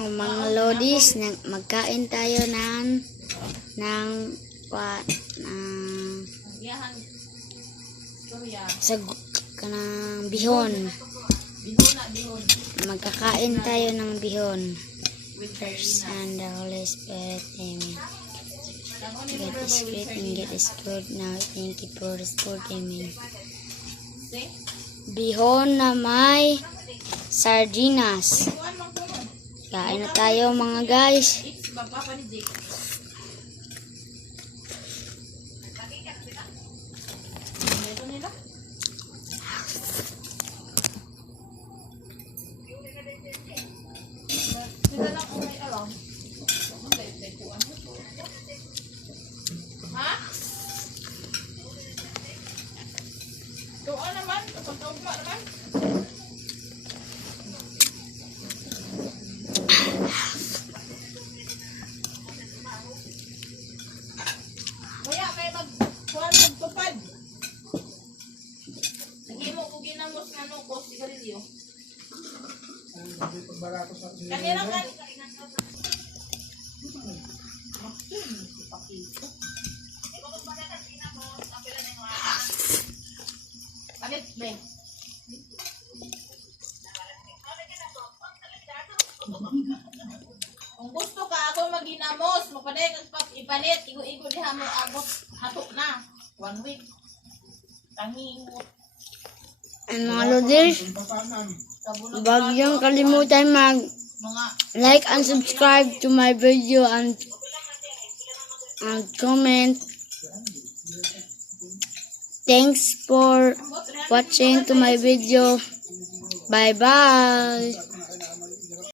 O mga lodis, magkain tayo ng kanang bihon. Magkakain tayo ng bihon. First and the Holy Spirit, amen. God is great and God is good. Now thank you for the sport, amen. Bihon na may sardinas. Kain na tayo mga guys. Doon naman, kapag kaugma naman. Kaya may magkuhan magtupad. Nagimo ko ginamos nga nukos, sigarilyo. Kanina ka. Palit, be. Kung gusto ka ako maginamos, mapaday ipalit, igo-igo diha mo abot hato na 1 week. Tangingot. Ang mga lodis, huwag niyong kalimutan like and subscribe to my video and comment. Thanks for watching to my video. Bye bye.